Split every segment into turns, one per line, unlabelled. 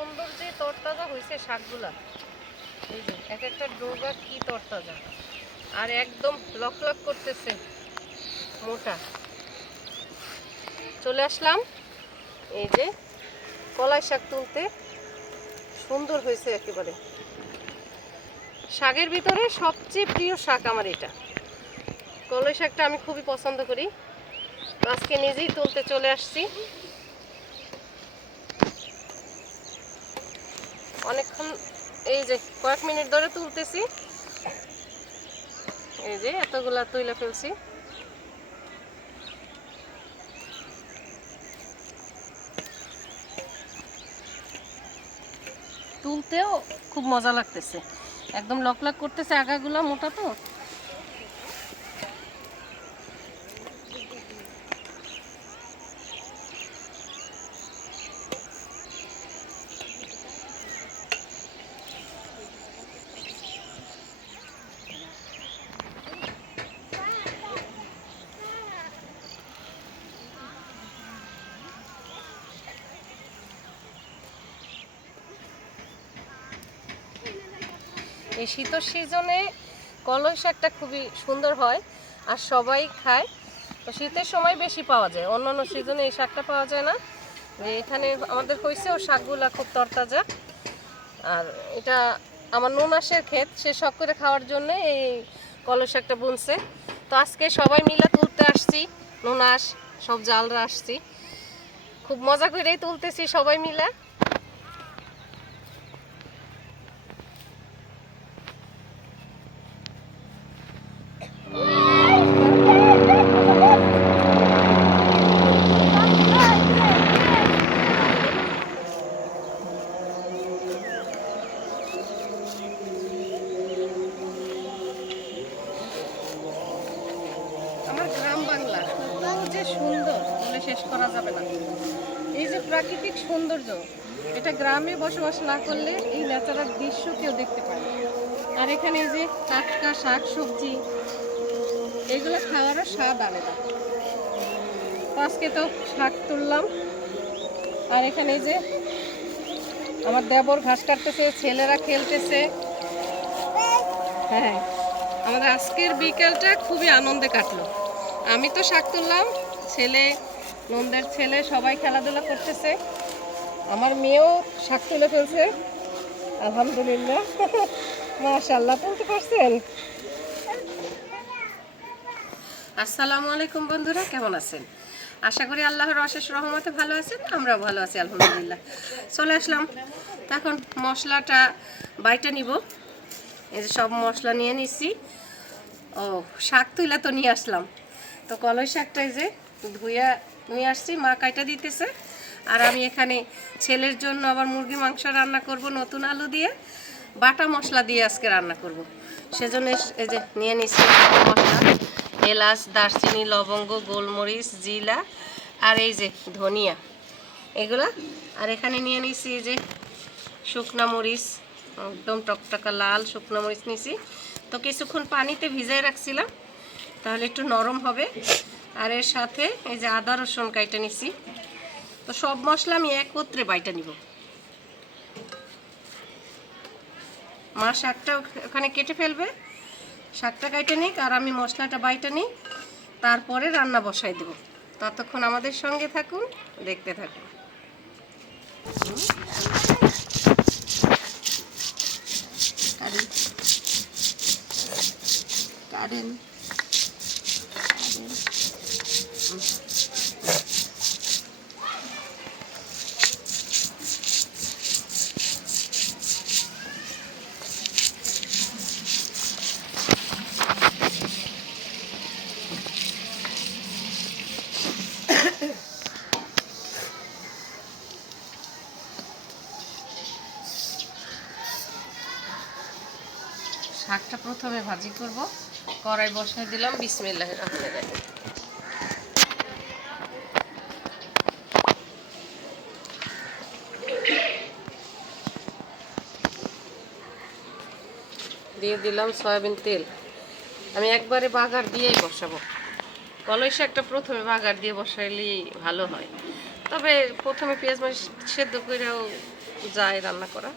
সুন্দর যে তরতাজা হয়েছে শাকগুলা, এই যে, এক একটা ডোগা কি তরতাজা। আর একদম লক লক করতেছে মোটা। চলে আসলাম, এই যে কলাই শাক তুলতে। সুন্দর হয়েছে একেবারে। শাকের ভিতরে সবচেয়ে প্রিয় শাক আমার এটা। কলাই শাকটা আমি খুবই পছন্দ করি। আজকে নিজেই তুলতে চলে আসছি। অনেকক্ষণ এই যে কয়েক মিনিট ধরে তুলতেছি। এই যে এতগুলা তুলে ফেলছি। তুলতেও খুব মজা লাগতেছে। একদম লক লক করতেছে আগাগুলো মোটা তো। এই শীতের সিজনে কলই শাকটা খুবই সুন্দর হয় আর সবাই খায়। তো শীতের সময় বেশি পাওয়া যায়। অন্যান্য সিজনে এই শাকটা পাওয়া যায় না। এখানে আমাদের হয়েছে ও শাকগুলা খুব তরতাজা। আর এটা আমার নুনাসের ক্ষেত, সে শখ করে খাওয়ার জন্য এই কলই শাকটা বুনছে। তো আজকে সবাই মিলে তুলতে আসছি নুনাস সব জালরা আসছি। খুব মজা করেই তুলতেছি সবাই মিলে আমার গ্রাম বাংলা কত যে সুন্দর বলে শেষ করা যাবে না। এই যে প্রাকৃতিক সৌন্দর্য, এটা গ্রামে বসবাস না করলে এই ন্যাচারাল দৃশ্য কেউ দেখতে পায় আর এখানে এই যে টাটকা শাক সবজি, এগুলো খাওয়ারও স্বাদ আলাদা। আজকে তো শাক তুললাম। আর এখানে এই যে আমার দেবর ঘাস কাটতেছে, ছেলেরা খেলতেছে। হ্যাঁ আমাদের আজকের বিকেলটা খুবই আনন্দে কাটলো। আমি তো শাক তুললাম, ছেলে, নন্দের ছেলে, সবাই খেলাধুলা করতেছে। আমার মেয়েও শাক তুলে ফেলছে, আলহামদুলিল্লাহ। মাশাল্লাহ তুলতে পারছেন? আসসালামু আলাইকুম বন্ধুরা, কেমন আছেন? আশা করি আল্লাহর অশেষ রহমতে ভালো আছেন, আমরাও ভালো আছি, আলহামদুলিল্লাহ। চলে আসলাম। এখন মশলাটা বাইটা নিব। এই যে সব মশলা নিয়ে নিচ্ছি ও, শাক তুইলা তো নিয়ে আসলাম। তো কলই এই যে ধুইয়া নিয়ে আসছি, মা কাইটা দিতেছে। আর আমি এখানে ছেলের জন্য আবার মুরগি মাংস রান্না করব নতুন আলু দিয়ে। বাটা মশলা দিয়ে আজকে রান্না করব। সেজন্য এই যে নিয়ে নিচ্ছি মশলা, এলাচ, দারচিনি, লবঙ্গ, গোলমরিচ, জিলা আর এই যে ধনিয়া। এগুলা। আর এখানে নিয়ে নিচ্ছি এই যে শুকনা মরিচ, একদম টকটকা লাল শুকনো মরিচ নিছি। তো কিছুক্ষণ পানিতে ভিজাই রাখছিলাম। তাহলে একটু নরম হবে। আর এর সাথে এই যে আদা রসুন কাইটা নিছি। তো সব মশলা আমি একত্রে বাইটা নিব। মা শাকটা ওখানে কেটে ফেলবে। শাকটা কাইটে নিক আর আমি মশলাটা বাইটা নিই। তারপরে রান্না বসাই দেব। ততক্ষণ আমাদের সঙ্গে থাকুন, দেখতে থাকুন। কারেন কারেন শাকটা প্রথমে ভাজি করব। কড়াই বসাই দিলাম বিসমিল্লাহ রহমান রাহিম। দিয়ে দিলাম সয়াবিন তেল। আমি একবারে বাগার দিয়েই বসাবো। কলই শাকটা প্রথমে বাগার দিয়ে বসাইলেই ভালো হয়। তবে প্রথমে পেঁয়াজ মাছ সেদ্ধ করেও যায় রান্না করা।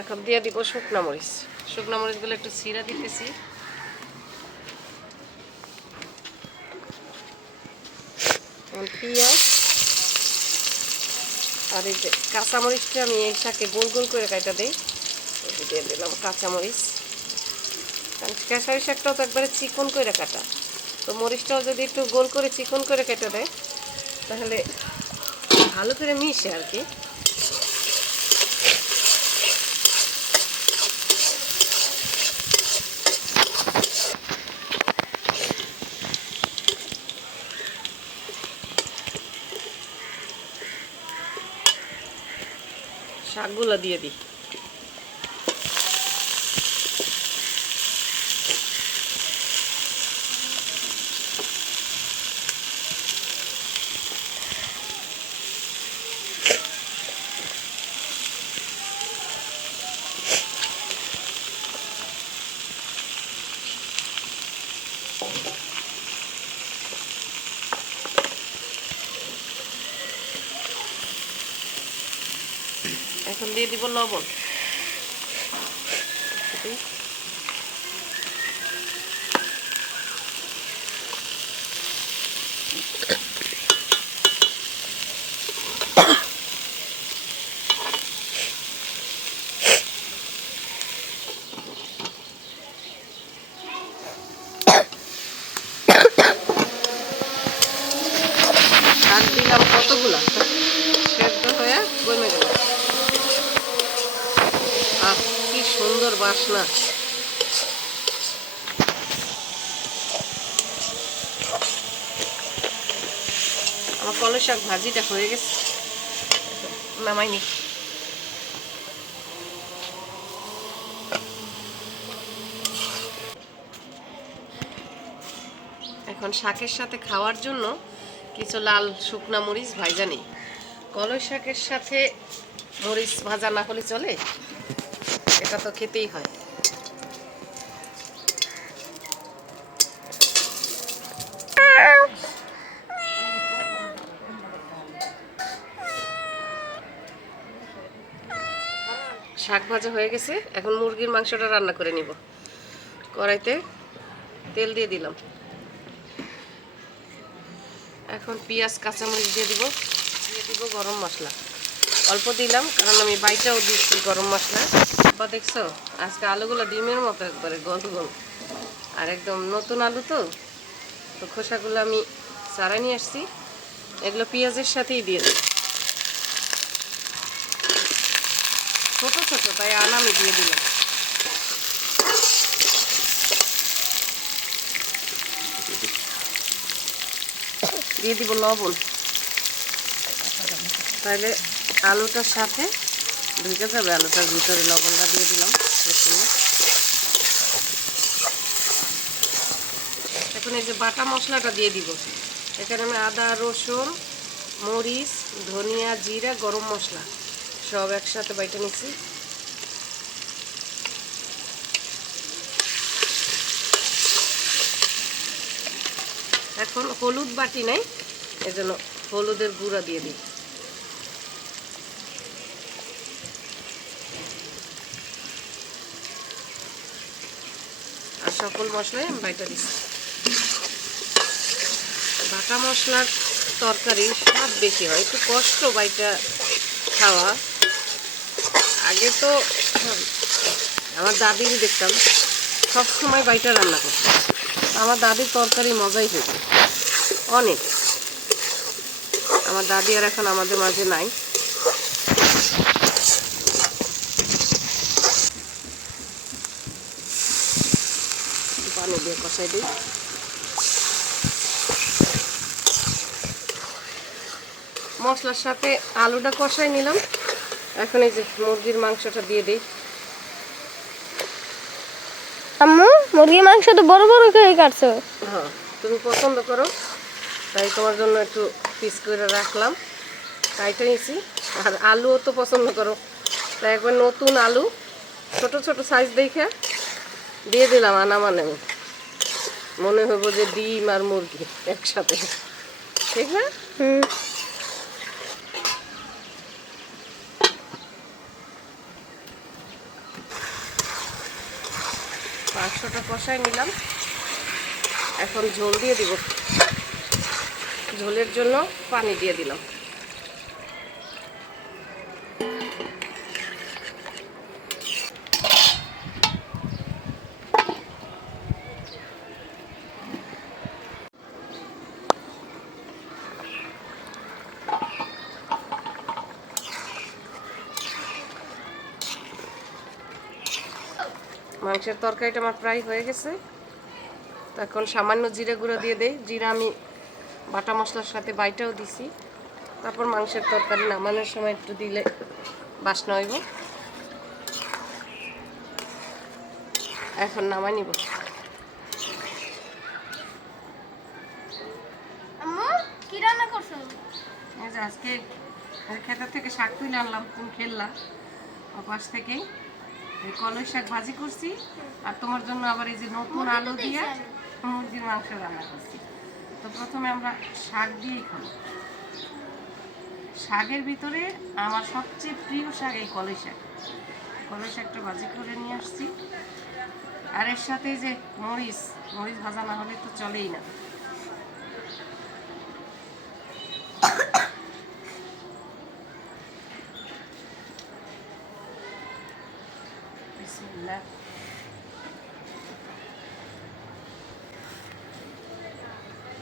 এখন দিয়ে দিব শুকনা মরিচ। শুকনা মরিচগুলো একটু ছিঁড়া দিতেছি। পেঁয়াজ আর এই যে কাঁচামরিচটা আমি এই শাকে গোল গোল করে কাটা দিই। দিয়ে দিলাম কাঁচামরিচ। কারণ খেসারি শাকটাও তো একবারে চিকন করে কাটা। তো মরিচটাও যদি একটু গোল করে চিকন করে কেটে দেয়, তাহলে ভালো করে মিশে আর কি। শাকগুলো দিয়ে দিই এখন দিয়ে দিব লবণ দিই। শাক দিলাম কতগুলা সেদ্ধ হয়ে গমে গেল আহ কি সুন্দর আমার কলই শাক ভাজিটা হয়ে গেছে। নামাইনি এখন শাকের সাথে খাওয়ার জন্য কিছু লাল শুকনা মরিচ ভাজা নেই। কলই শাকের সাথে মরিচ ভাজা না হলে চলে? এটা তো খেতেই হয়। শাক ভাজা হয়ে গেছে। এখন মুরগির মাংসটা রান্না করে নিব। কড়াইতে তেল দিয়ে দিলাম। এখন পেঁয়াজ, কাঁচামরিচ দিয়ে দিব। দিয়ে দিব গরম মশলা। অল্প দিলাম, কারণ আমি বাইটাও দিচ্ছি গরম মশলা। বা দেখছ? আজকে আলুগুলো ডিমের মতো একবারে গল গল আর একদম নতুন আলু তো। তো খোসাগুলো আমি চারা নিয়ে আসছি। এগুলো পেঁয়াজের সাথেই দিয়ে দিই ছোটো ছোটো, তাই আনা আমি দিয়ে দিলাম। দিয়ে দিব লবণ। তাহলে আলুটার সাথে ঢুকে যাবে আলুটার ভিতরে লবণটা দিয়ে দিলাম এখন এই যে বাটা মশলাটা দিয়ে দিব। এখানে আমি আদা, রসুন, মরিচ, ধনিয়া, জিরা, গরম মশলা সব একসাথে বাইটা নিচ্ছি এখন হলুদ বাটি নাই, এজন্য হলুদের গুঁড়া দিয়ে দিই। সকল মশলাই আমি বাইটা দিচ্ছি বাটা মশলার তরকারি স্বাদ বেশি হয়, একটু কষ্ট বাইটা খাওয়া। আগে তো, আমার দাদির দেখতাম সব সময় বাইটা রান্না করতো। আমার দাদির তরকারি মজাই হতো অনেক। আমার দাদি আর এখন আমাদের মাঝে নাই পানি দিয়ে কষাই দিই। মশলার সাথে আলুটা কষাই নিলাম। এখন এই যে মুরগির মাংসটা দিয়ে দিই।
আম্মু মুরগির মাংস তো বড় বড় করে কাটছো।
হ্যাঁ তুমি পছন্দ করো। তাই তোমার জন্য একটু পিস করে রাখলাম। কাইটা নিয়েছি আর আলুও তো পছন্দ করো। তাই একবার নতুন আলু ছোট ছোট সাইজ দেখে দিয়ে দিলাম আনা মানে আমি। মনে হইব যে ডিম আর মুরগি একসাথে। ঠিক না? পাঁচশোটা কষাই নিলাম। এখন ঝোল দিয়ে দিব। ঝোলের জন্য পানি দিয়ে দিলাম। মাংসের তরকারিটা আমার প্রায় হয়ে গেছে। তো এখন সামান্য জিরে গুঁড়ো দিয়ে দেই। জিরা আমি বাটা মশলার সাথে বাইটাও দিছি। তারপর মাংসের তরকারি নামানোর সময় একটু দিলে বাসনা হইব। এখন নামাই নিব।
আম্মু কি রান্না করছ?
আজকে খেতা থেকে শাক তুলে আনলাম তুমি খেললা। পাশ থেকেই। কলই শাক ভাজি করছি আর তোমার জন্য আবার এই যে নতুন আলু দিয়ে মুরগির মাংস রান্না করছি। তো প্রথমে আমরা শাক দিয়েই খাব। শাকের ভিতরে আমার সবচেয়ে প্রিয় শাক এই কলই শাক। কলই শাকটা ভাজি করে নিয়ে আসছি। আর এর সাথে যে মরিচ মরিচ ভাজা না হলে তো চলেই না। বিসমিল্লাহ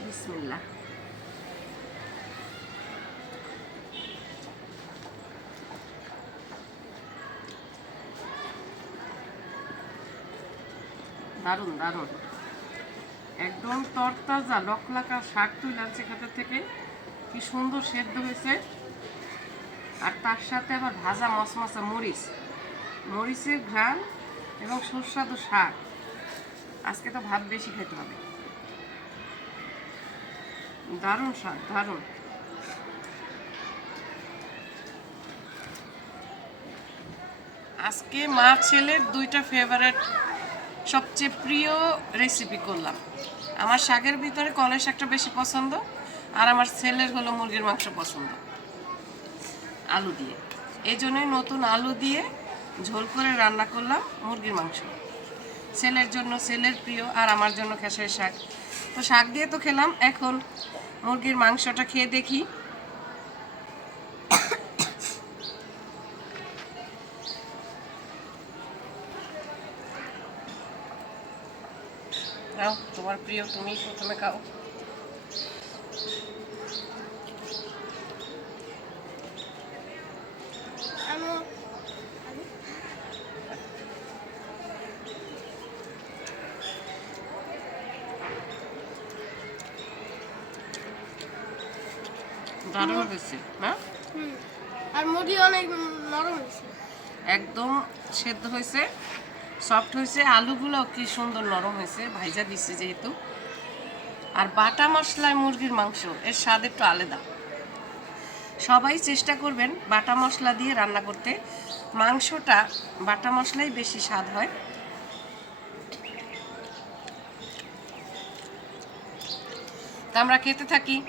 বিসমিল্লাহ দারুণ দারুণ। একদম তরতাজা লকলাকা শাক তুলে আনছে থেকে। কি সুন্দর সেদ্ধ হয়েছে। আর তার সাথে আবার ভাজা মশমশা মরিচ। মরিচের ঘ্রাণ এবং সুস্বাদু শাক। আজকে তো ভাত বেশি খেতে হবে। দারুণ শাক, দারুণ। আজকে মা ছেলের দুইটা ফেভারেট সবচেয়ে প্রিয় রেসিপি করলাম। আমার শাকের ভিতরে কলের শাকটা বেশি পছন্দ, আর আমার ছেলের হলো মুরগির মাংস পছন্দ। আলু দিয়ে। এই নতুন আলু দিয়ে ঝোল করে রান্না করলাম মুরগির মাংস। ছেলের জন্য ছেলের প্রিয় আর আমার জন্য খেসের শাক। তো শাক দিয়ে তো খেলাম, এখন মুরগির মাংসটা খেয়ে দেখি। তোমার প্রিয় তুমি প্রথমে খাও
আম্মু
দারুণ হয়েছে না
হুম আর মুরগি অনেক নরম হয়েছে
একদম সেদ্ধ হয়েছে সফট হয়েছে। আলুগুলো কি সুন্দর নরম হয়েছে, ভাইজা দিচ্ছে যেহেতু। আর বাটা মশলায় মুরগির মাংস, এর স্বাদ একটু আলাদা। সবাই চেষ্টা করবেন বাটা মশলা দিয়ে রান্না করতে। মাংসটা বাটা মশলাই বেশি স্বাদ হয়। তা আমরা খেতে থাকি।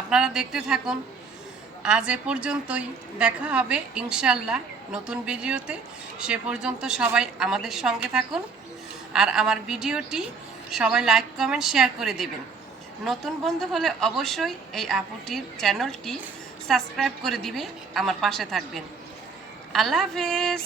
আপনারা দেখতে থাকুন। আজ এ পর্যন্তই। দেখা হবে ইনশাল্লাহ নতুন ভিডিওতে, সে পর্যন্ত সবাই আমাদের সঙ্গে থাকুন। আর আমার ভিডিওটি সবাই লাইক, কমেন্ট, শেয়ার করে দেবেন। নতুন বন্ধু হলে অবশ্যই এই আপুটির চ্যানেলটি সাবস্ক্রাইব করে দিবে, আমার পাশে থাকবেন। আল্লাহ হাফেজ।